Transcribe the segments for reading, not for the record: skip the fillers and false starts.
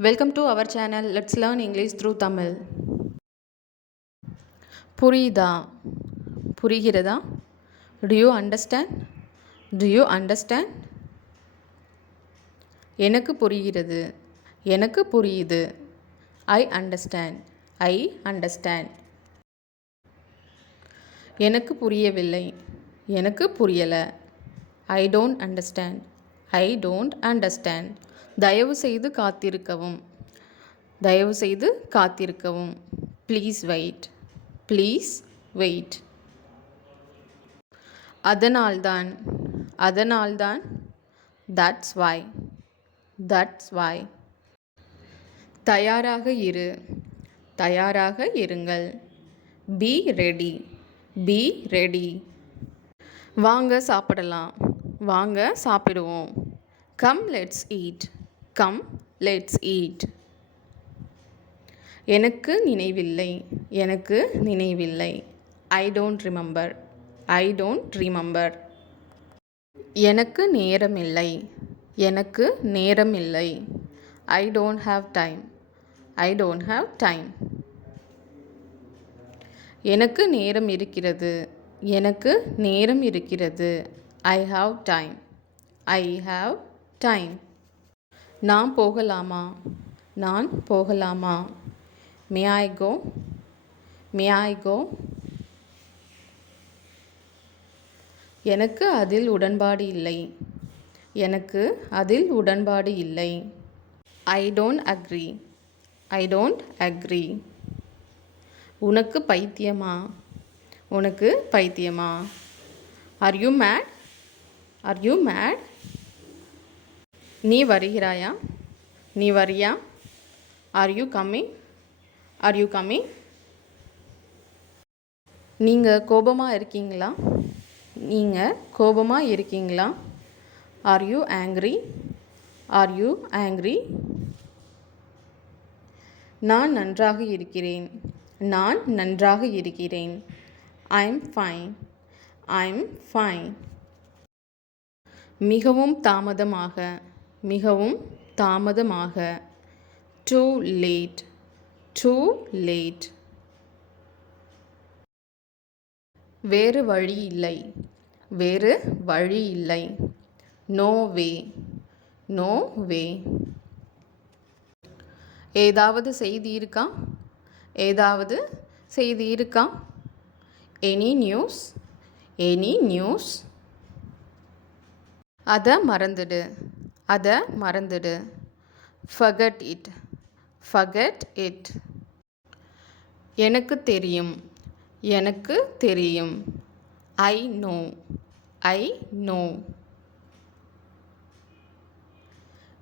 Welcome to our channel. Let's learn English through Tamil. புரியுதா? புரிகிறதா? Do you understand? Do you understand? எனக்கு புரிகிறது. எனக்கு புரியுது. I understand. I understand. எனக்கு புரியவில்லை. எனக்கு புரியல. I don't understand. I don't understand. தயவு செய்து காத்திருக்கவும். தயவு செய்து காத்திருக்கவும். Please wait. Please wait. அதனால்தான். அதனால்தான். That's why. That's why. தயாராக இரு. தயாராக இருங்கள். Be ready. Be ready. வாங்க சாப்பிடலாம். வாங்க சாப்பிடுவோம். Come let's eat. Come let's eat. எனக்கு நினைவில்லை. எனக்கு நினைவில்லை. I don't remember. I don't remember. எனக்கு நேரமில்லை. எனக்கு நேரமில்லை. I don't have time. I don't have time. எனக்கு நேரம் இருக்கிறது. எனக்கு நேரம் இருக்கிறது. I have time. I have time. நான் போகலாமா? நான் போகலாமா? May I go? May I go? எனக்கு அதில் உடன்பாடு இல்லை. எனக்கு அதில் உடன்பாடு இல்லை. I don't agree. I don't agree. உனக்கு பைத்தியமா? உனக்கு பைத்தியமா? Are you mad? Are you mad? நீ வருகிறாயா? நீ வரியா? Are you coming? Are you coming? நீங்கள் கோபமாக இருக்கீங்களா? நீங்கள் கோபமாக இருக்கீங்களா? Are you angry? Are you angry? நான் நன்றாக இருக்கிறேன். நான் நன்றாக இருக்கிறேன். I'm fine. I'm fine. மிகவும் தாமதமாக. மிகவும் தாமதமாக. Too late. Too late. வேறு வழி இல்லை. வேறு வழி இல்லை. No way. No way. ஏதாவது செய்தி இருக்கா? ஏதாவது செய்தி இருக்கா? Any news? Any news? அதை மறந்துடு. அதை மறந்துடு. Forget it. Forget it. எனக்கு தெரியும். எனக்கு தெரியும். I know. I know.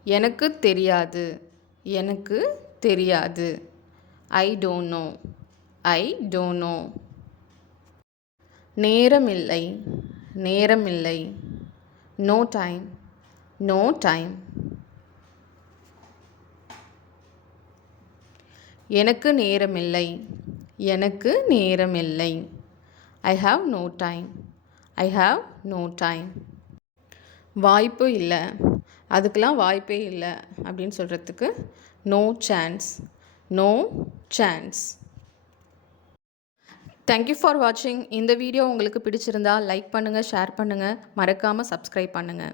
எனக்கு தெரியாது. எனக்கு தெரியாது. I don't know. I don't know. நேரமில்லை. நேரமில்லை. No time. No time. எனக்கு நேரமில்லை. எனக்கு நேரமில்லை. I have no time. I have no time. வாய்ப்பு இல்லை. அதுக்கெலாம் வாய்ப்பே இல்லை அப்படின்னு சொல்கிறதுக்கு no chance. No chance. Thank you for வாட்சிங். இந்த வீடியோ உங்களுக்கு பிடிச்சிருந்தா லைக் பண்ணுங்கள், ஷேர் பண்ணுங்கள், மறக்காமல் சப்ஸ்கிரைப் பண்ணுங்கள்.